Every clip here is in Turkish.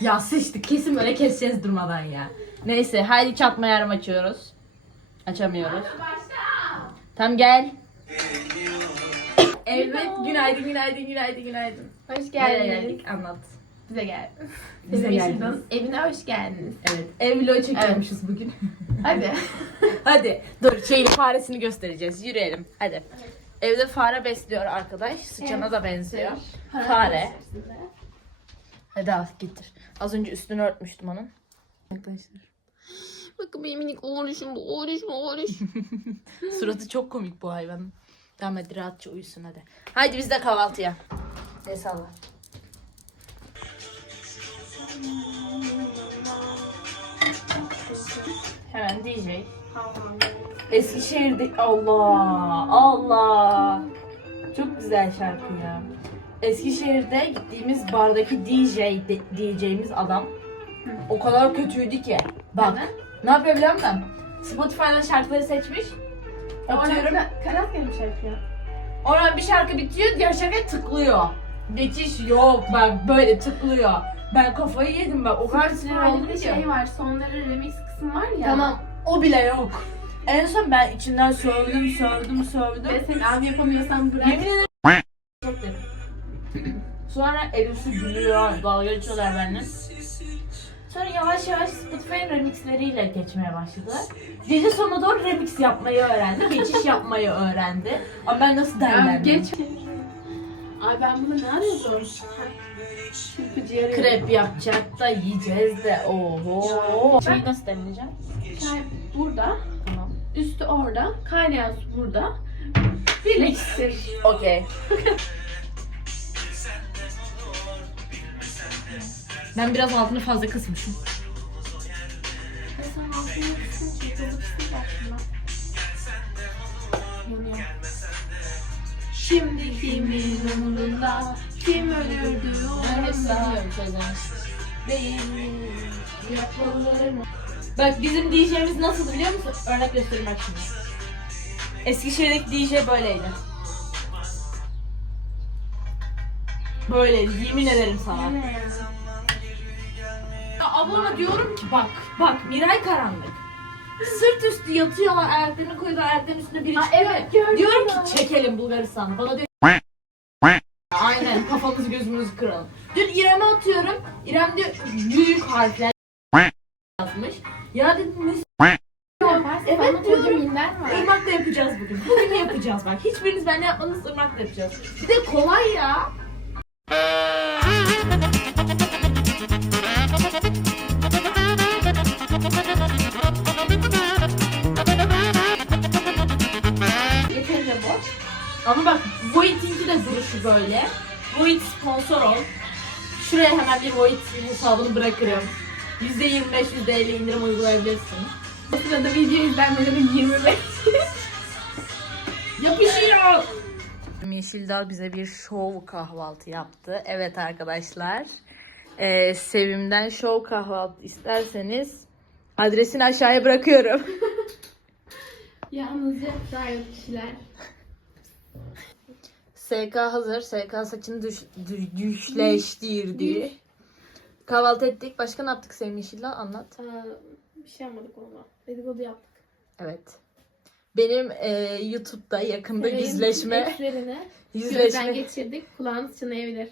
Ya sıçtık kesin böyle keseceğiz durmadan ya. Neyse haydi çatma yarım açıyoruz. Açamıyoruz. Tam gel. Evet günaydın günaydın günaydın günaydın. Hoş Nereye geldiniz. geldik anlat. Bize geldiniz. Bize geldiniz. Evine hoş geldiniz. Evet ev vlogu çekiyormuşuz bugün. Hadi. Hadi dur şeyin faresini göstereceğiz yürüyelim hadi. Evde fare besliyor arkadaş. Sıçana da benziyor. Fare. Hadi al getir. Az önce üstünü örtmüştüm onun. Arkadaşlar. Bakın benim minik oğluşum bu. Oğluşum oğluş. Suratı çok komik bu hayvanın. Tamam hadi rahatça uyusun hadi. Haydi biz de kahvaltıya. Ne salla. Hemen DJ. Eskişehir'de Allah Allah çok güzel şarkı ya. Eskişehir'de gittiğimiz bardaki DJ de- DJ'miz adam o kadar kötüydü ki. Bak ne yapıyor biliyor musun? Spotify'dan şarkıları seçmiş. Atıyorum. Kanat gelmiş yapıyor. Oradan bir şarkı bitiyor, diğer şarkıya tıklıyor. Geçiş yok, bak böyle tıklıyor. Ben kafayı yedim bak, o kadar sinir oldum ki. şey var. Sonları remix kısmı var ya. Tamam, o bile yok. En son ben içinden sövdüm, sövdüm, sövdüm. Ve sen abi yapamıyorsan bırak. Yemin ederim. Sonra Elif'i gülüyor, dalga geçiyorlar benimle. Sonra yavaş yavaş Spotify'ın remixleriyle geçmeye başladı. Gece sonuna doğru remix yapmayı öğrendi, geçiş yapmayı öğrendi. Ama ben nasıl derlerdim? geç. Ay ben bunu ne arıyordum? Krep yapacak da yiyeceğiz de oho. Şeyi nasıl demleyeceğim? Çay burada. Tamam. Üstü orada. Kaynayan su burada. Birleştir. Okey. ben biraz altını fazla kısmışım. Şimdi kimin umurunda kim ölürdü umurunda değil? Bak bizim DJ'miz nasıl biliyor musun? Örnek göstereyim bak şimdi. Eskişehir'deki DJ böyleydi. Böyleydi yemin ederim sana. Ablama diyorum ki bak bak Miray karanlık. Sırt üstü yatıyorlar ayaklarını koyuyorlar ayaklarının üstüne biri çıkıyor. evet, gördüm Diyorum ben. ki çekelim Bulgaristan'ı. Bana diyor Aynen kafamızı gözümüzü kıralım. Dün İrem'e atıyorum. İrem diyor büyük harfler yazmış. Ya dedim ne Evet koca diyorum. minder var. Irmak'la yapacağız bugün. Bugün yapacağız bak. Hiçbiriniz benimle yapmadınız Irmak'la yapacağız. Bir de kolay ya. Ama bak Void'inki de duruşu böyle. Void sponsor ol. Şuraya hemen bir Void hesabını bırakırım. %25, %50 indirim uygulayabilirsin. O sırada video izlenmeleri 25. Yapışıyor. Yeşildal bize bir şov kahvaltı yaptı. Evet arkadaşlar. Ee, Sevim'den şov kahvaltı isterseniz adresini aşağıya bırakıyorum. Yalnızca private kişiler. SK hazır. SK saçını düş, dü- düşleştirdi. Kahvaltı ettik. Başka ne yaptık Sevim Yeşildal? Anlat. Aa, bir şey yapmadık onunla. Dedikodu yaptık. Evet. Benim e, YouTube'da yakında Seray'ın yüzleşme gözden yüzleşme geçirdik. Kulağınız çınlayabilir.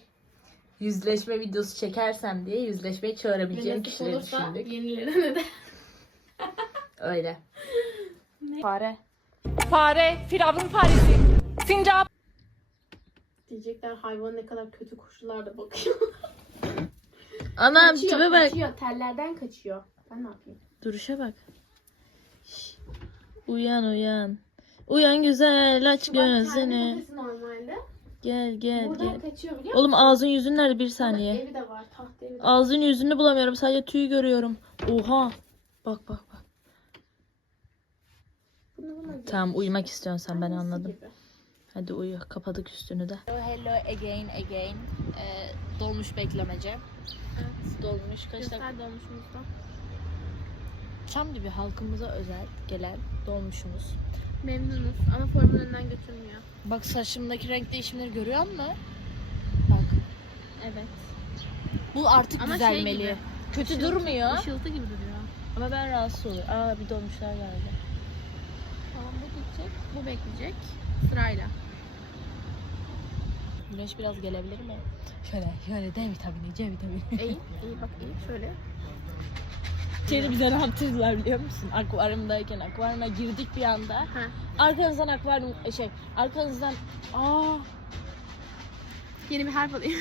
yüzleşme videosu çekersem diye yüzleşmeyi çağırabileceğim Nasip kişileri olursa düşündük. yenilerine de. Öyle. Ne? Fare. Fare, firavun faresi. Sincap. Diyecekler hayvan ne kadar kötü koşullarda bakıyor. Anam kaçıyor, tipe bak. kaçıyor. Tellerden kaçıyor. Ben ne yapayım? Duruşa bak. Şş. Uyan uyan. Uyan güzel aç gözünü. normalde. Gel gel Buradan gel. kaçıyor biliyor musun? Oğlum ağzın yüzün nerede bir saniye. Evi de var. Taht evi de var. Ağzın yüzünü bulamıyorum sadece tüy görüyorum. Oha. Bak bak bak. Bunu buna Tamam uyumak istiyorsun sen ben Annesi anladım. gibi. Hadi uyu kapadık üstünü de. Hello again again. Ee, dolmuş beklemece. Evet. Dolmuş kaç dakika? Dolmuşumuzda. Çam gibi halkımıza özel gelen dolmuşumuz. Memnunuz ama formun önünden götürmüyor. Bak saçımdaki renk değişimleri görüyor musun? Bak. Evet. Bu artık Ama şey düzelmeli. gibi. Kötü durmuyor. Işıltı gibi duruyor. Ama ben rahatsız olurum. Aa bir dolmuşlar geldi. Tamam bu gidecek. Bu bekleyecek. Sırayla. Güneş biraz gelebilir mi? Şöyle, şöyle D vitamini, C vitamini. İyi. iyi bak iyi. Şöyle. Şeyde bize ne yaptırdılar biliyor musun? Akvaryumdayken akvaryuma girdik bir anda. Ha. Arkanızdan akvaryum şey, arkanızdan aa Yeni bir harf alayım.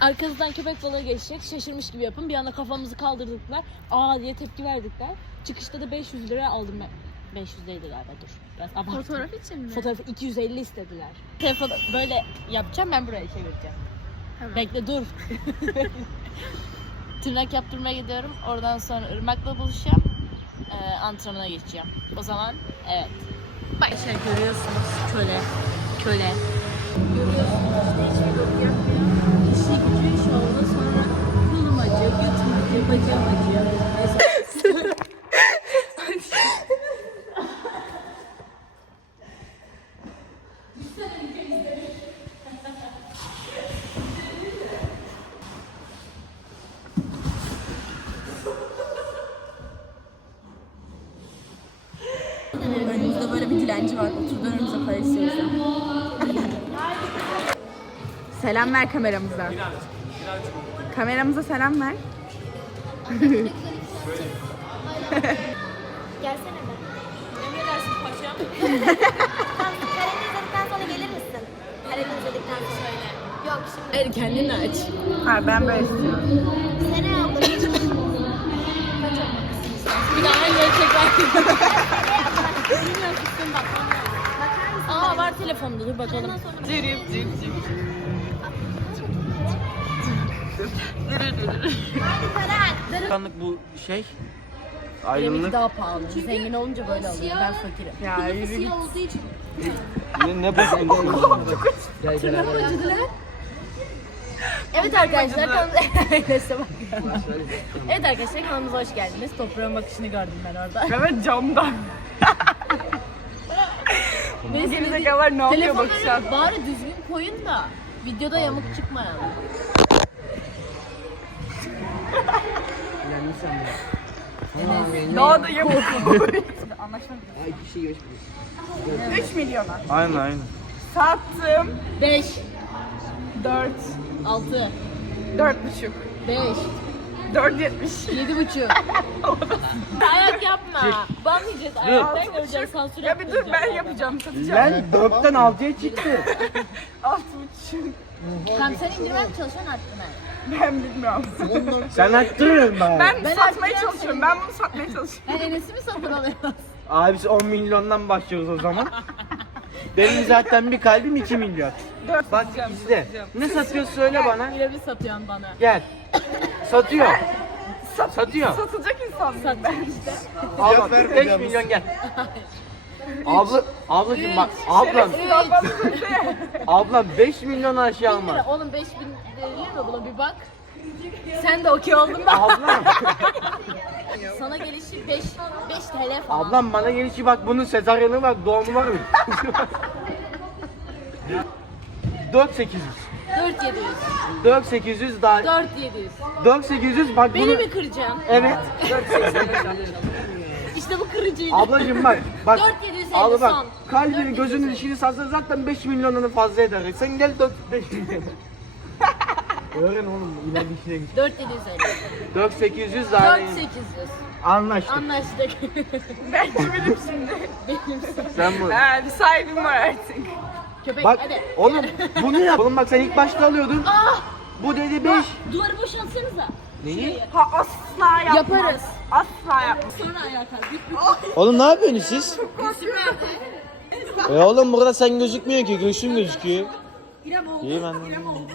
arkanızdan köpek balığı geçecek. Şaşırmış gibi yapın. Bir anda kafamızı kaldırdıklar. Aa diye tepki verdikler. Çıkışta da 500 lira aldım ben. 500 değildi galiba dur. Biraz abarttım. Fotoğraf için mi? Fotoğrafı 250 istediler. Telefonu böyle yapacağım ben buraya çevireceğim. Tamam. Bekle dur. Tırnak yaptırmaya gidiyorum. Oradan sonra Irmak'la buluşacağım. Ee, antrenmana geçeceğim. O zaman evet. Bak şey görüyorsunuz köle. Köle. İşi gücü iş oldu sonra kolum acıyor, götüm acıyor, bacağım acıyor. Dilenci var. Oturdu önümüze para istiyoruz. selam ver kameramıza. Kameramıza selam ver. Gelsene be. Emredersin paşam. Kareni izledikten sonra gelir misin? Kareni izledikten sonra. Söyle. Yok şimdi. Evet kendini aç. Ha ben böyle istiyorum. Sene abla. Bir daha Bakar mısın? Aa var telefonda dur bakalım. Karan. Bakanlık bu şey Benimki ayrılık daha pahalı. Zengin olunca böyle oluyor. Ben fakirim. Ya yürü git. ne, ne bozuldu? Evet arkadaşlar kanalımıza... Evet arkadaşlar kanalımıza hoş geldiniz. Toprağın bakışını gördüm ben orada. Evet camdan. Neyse Gerizekalılar ne yapıyor bakacağız. Telefonları bari düzgün koyun da videoda yamuk çıkmayalım. Daha da yamuk. Anlaşmadık. 3 milyona. Aynen aynen. Sattım. 5, 4. 6, 4 buçuk. 5, 4 yetmiş. 7 buçuk. Ayak yapma. Banmayacağız. Ayaktan göreceğiz. Sansür Ya bir dur ben yapacağım satacağım. Ben 4'ten 6'ya çıktı. 6 buçuk. Tamam sen indirmeye mi çalışıyorsun arttırmaya? Ben bilmiyorum. Sen arttırıyorsun bari. Ben, Ben satmaya çalışıyorum. Ben bunu satmaya çalışıyorum. Ben Enes'i mi satın alıyoruz? Abisi 10 milyondan başlıyoruz o zaman. Benim zaten bir kalbim 2 milyon. 4 Bak izle. Ne satıyorsun söyle bana. Yine bir satıyorsun bana. Gel. Satıyor. Sat, Satıyor. satılacak insan mıyım ben? Abla 5 milyon gel. Abla, ablacım bak, ablam, ablam 5 milyon aşağı almaz. Oğlum 5000 verilir mi buna bir bak. Sen de okey oldun mu? Ablam, Sana gelişi 5 5 TL falan. ablam bana gelişi bak bunun sezaryanı var, doğumu var mı? 4800. 4700. 4800 daha 4700. 4800 bak bunu Beni mi kıracaksın? Evet. İşte bu kırıcıydı. Ablacım bak bak. 4750 Abla bak son. kalbini gözünün içini satsa zaten 5 milyonunu fazla eder. Sen gel 4 5 milyon. Öğren oğlum ileride işine git. 4750. 4800 daha iyi. 4800. Anlaştık. Anlaştık. Ben kiminim şimdi? Benimsin. Sen bu. Ha, bir sahibim var artık. Köpek Bak hadi. oğlum bunu yap. Oğlum bak sen ilk başta alıyordun. Ah! Bu dedi 5. Duvarı boşaltsanıza. Neyi? Ha asla yapmam. Yaparız. Asla yapmam. Sonra ayağa kalk. Oğlum ne yapıyorsunuz siz? E oğlum burada sen gözükmüyor ki, göğsüm gözüküyor. İrem oldu. İyi ben de. İrem oldu.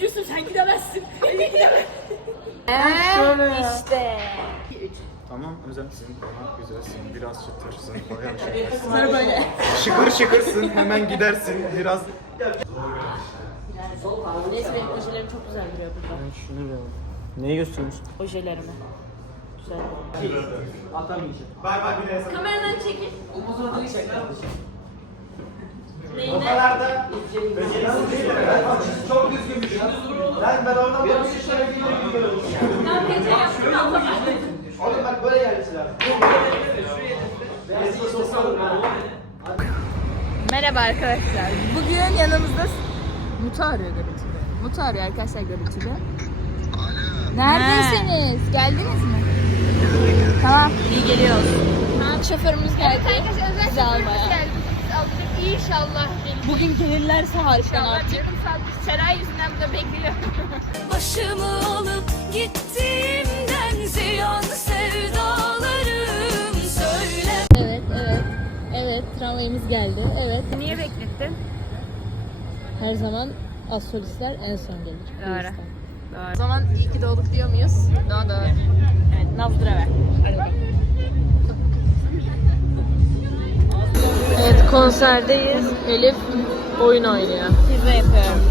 Gülsüm sen gidemezsin. Şöyle. Tamam özensin, tamam güzelsin, biraz çıtırsın, bayağı şıkırsın. böyle. Şıkır şıkırsın, hemen gidersin, biraz Neyse benim ojelerim çok güzel duruyor burada. Şunu bir Neyi gösteriyorsun? Ojelerimi. Güzel. Atamayacağım. Bay bay bir de Kameradan çekil. O kadar da beceriksiz değil mi? Ben çok düzgünmüşüm. Ben ben oradan bir şey gidiyorum. Ben peçe yaptım anlamadım. Oğlum bak böyle sosyal Merhaba arkadaşlar. Bugün yanımızda Mutu arıyor görüntülü. Mutu arıyor arkadaşlar görüntülü. Neredesiniz? Geldiniz mi? Tamam. İyi geliyoruz. Ha, şoförümüz geldi. Bizi almaya. İnşallah. Bugün gelirlerse harika artık. Seray yüzünden burada bekliyor. Başımı alıp gittiğimden ziyan sevdalarım söyle Evet, evet. Evet, tramvayımız geldi. Evet. Niye beklettin? Her zaman astrolistler en son gelir. Bu Doğru. yüzden. O zaman iyi ki doğduk diyor muyuz? Doğru. Evet Nazlı ver. Evet, konserdeyiz. Elif oyun oynuyor. Pizza yapıyorum.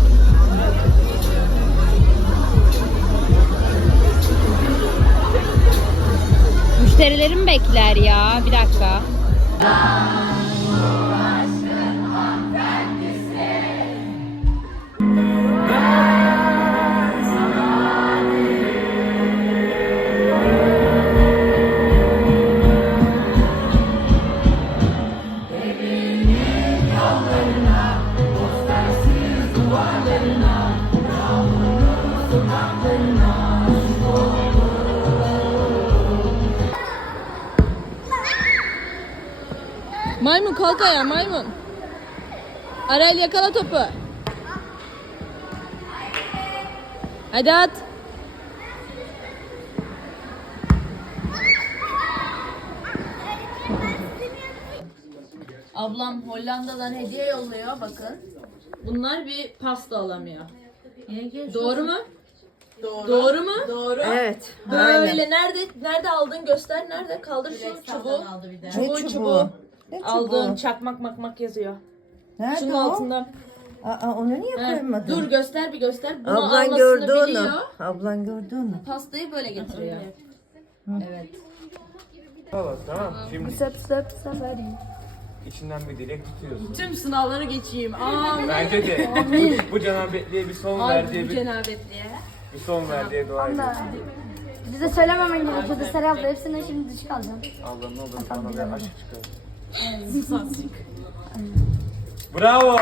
Müşterilerim bekler ya. Bir dakika. Maymun kalk ayağa maymun. Arel yakala topu. Hadi at. Ablam Hollanda'dan hediye yolluyor bakın. Bunlar bir pasta alamıyor. Doğru mu? Doğru. Doğru mu? Doğru. Evet. Böyle nerede nerede aldın göster nerede kaldır şu çubuğu. Çubuğu çubuğu. Ne Aldığın çubuğu? çakmak makmak yazıyor. Nerede Şunun o? altında. Aa, onu niye He, koymadın? Dur göster bir göster. Bunu Ablan almasını gördü biliyor. onu. Ablan gördü onu. Pastayı böyle getiriyor. Evet. Tamam. Şimdi içinden bir dilek tutuyorsun. Tüm sınavları geçeyim. Amin. Bence de bu, bu cenabetliğe bir son ver diye bu bir, cenabetliğe. Bir son ver diye dua ediyorsun. Bize söylememen gerekiyordu Seray abla. Hepsinden şimdi dışı kalacağım. Allah ne olur bana bir aşk çıkar. Bravo.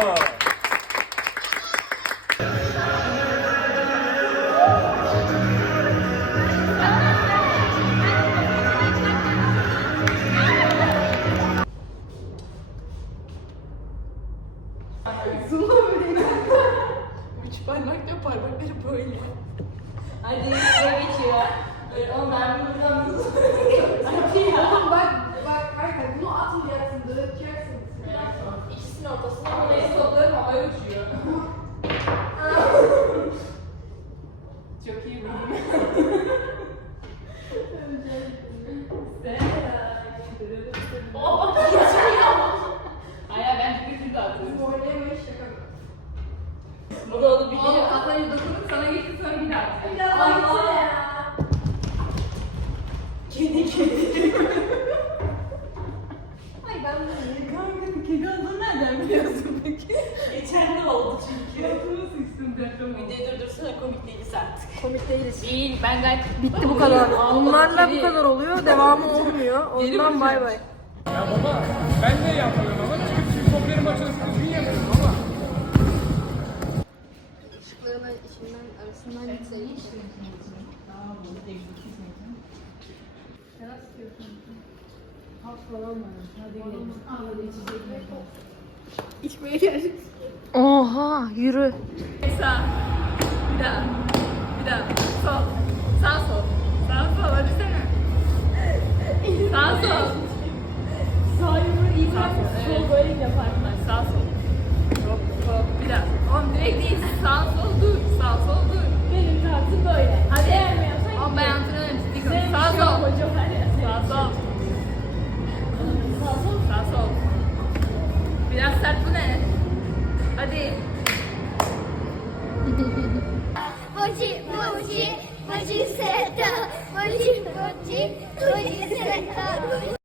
Böyle onlar buradan İkisinin ortasına ama neyse toplarım havaya uçuyor. Çok iyi buldum. Ben. Bu da onu biliyor. Oğlum kafayı dokunup sana getir sonra bir daha. Bir daha Kedi kedi. Ay ben bunu Kanka kedi olduğunu nereden biliyorsun peki? Geçen ne oldu çünkü? Nasıl sıçtın deprem Videoyu durdursana komik değiliz artık. Komik değiliz. Değil ben gayet... Bitti bu kadar. Bunlarla bu kadar oluyor. Devamı olmuyor. Ondan bay bay. Ya baba ben de yapmıyorum ama çıkıp şimdi popülerin açılışını düzgün yapıyorum ama. Işıklarını içinden arasından yükselmiş. Oha yürü. Sağ. Bir daha. Bir daha. Sol. Sağ sol. Sağ sol. Hadi sene. Sağ sol. Sağ yumruğu Sağ sol. Sol böyle yaparlar. Sağ sol. Hop hop. Biraz sert Cadê? ne? Né? Hadi. Moji, moji, moji seta. Moji, moji, ser tão.